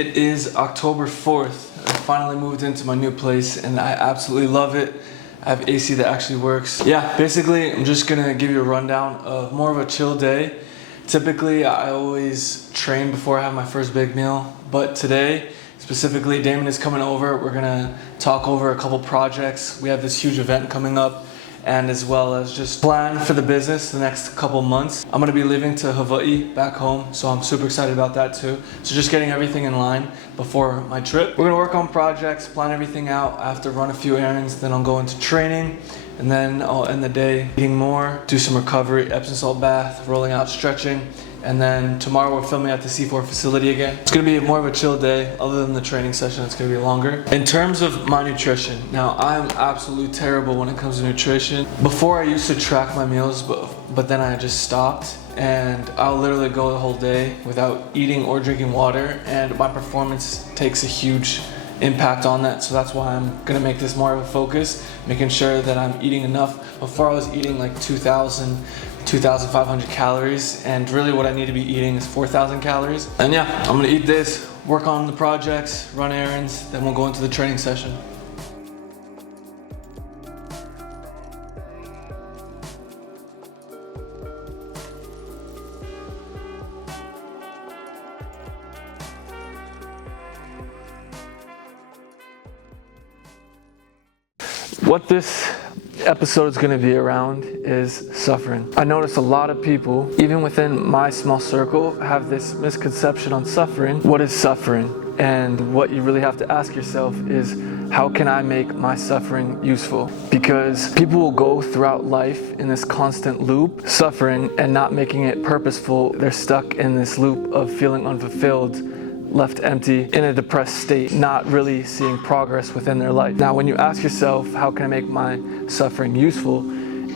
It is October 4th. I finally moved into my new place and I absolutely love it. I have AC that actually works. Yeah, basically I'm just gonna give you a rundown of more of a chill day. Typically I always train before I have my first big meal, but today specifically Damon is coming over. We're gonna talk over a couple projects. We have this huge event coming up, and as well as just plan for the business the next couple months. I'm gonna be leaving to Hawaii back home, so I'm super excited about that too. So just getting everything in line before my trip. We're gonna work on projects, plan everything out. I have to run a few errands, then I'll go into training, and then I'll end the day eating more, do some recovery, Epsom salt bath, rolling out, stretching, and then tomorrow we're filming at the C4 facility again. It's gonna be more of a chill day. Other than the training session, it's gonna be longer. In terms of my nutrition, now I'm absolutely terrible when it comes to nutrition. Before I used to track my meals, but then I just stopped, and I'll literally go the whole day without eating or drinking water, and my performance takes a huge impact on that. So that's why I'm gonna make this more of a focus, making sure that I'm eating enough. Before I was eating like 2,500 calories, and really what I need to be eating is 4,000 calories. And yeah, I'm gonna eat this, work on the projects, run errands, then we'll go into the training session. What this episode is going to be around is suffering. I notice a lot of people, even within my small circle, have this misconception on suffering. What is suffering? And what you really have to ask yourself is, how can I make my suffering useful? Because people will go throughout life in this constant loop, suffering and not making it purposeful. They're stuck in this loop of feeling unfulfilled, left empty, in a depressed state, not really seeing progress within their life. Now, when you ask yourself, how can I make my suffering useful?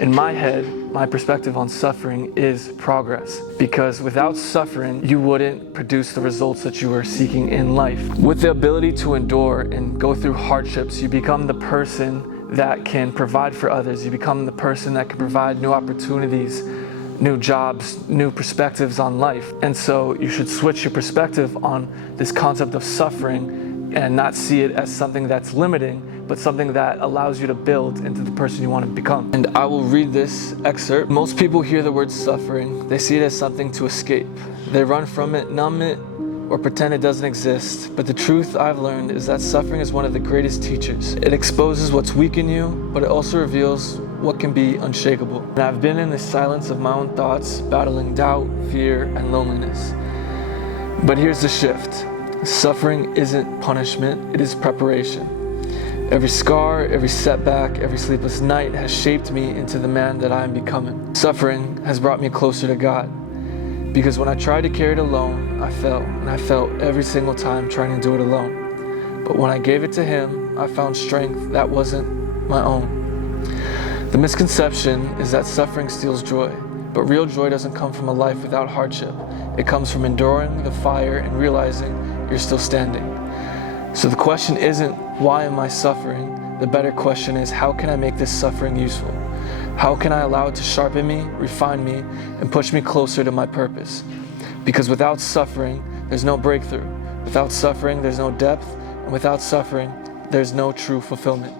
In my head, my perspective on suffering is progress. Because without suffering, you wouldn't produce the results that you were seeking in life. With the ability to endure and go through hardships, you become the person that can provide for others. You become the person that can provide new opportunities, new jobs, new perspectives on life. And so you should switch your perspective on this concept of suffering and not see it as something that's limiting, but something that allows you to build into the person you want to become. And I will read this excerpt. Most people hear the word suffering, they see it as something to escape. They run from it, numb it, or pretend it doesn't exist. But the truth I've learned is that suffering is one of the greatest teachers. It exposes what's weak in you, but it also reveals what can be unshakable. And I've been in the silence of my own thoughts, battling doubt, fear, and loneliness. But here's the shift. Suffering isn't punishment, it is preparation. Every scar, every setback, every sleepless night has shaped me into the man that I am becoming. Suffering has brought me closer to God. Because when I tried to carry it alone, I fell, and I felt every single time trying to do it alone. But when I gave it to Him, I found strength that wasn't my own. The misconception is that suffering steals joy, but real joy doesn't come from a life without hardship. It comes from enduring the fire and realizing you're still standing. So the question isn't, why am I suffering? The better question is, how can I make this suffering useful? How can I allow it to sharpen me, refine me, and push me closer to my purpose? Because without suffering, there's no breakthrough. Without suffering, there's no depth. And without suffering, there's no true fulfillment.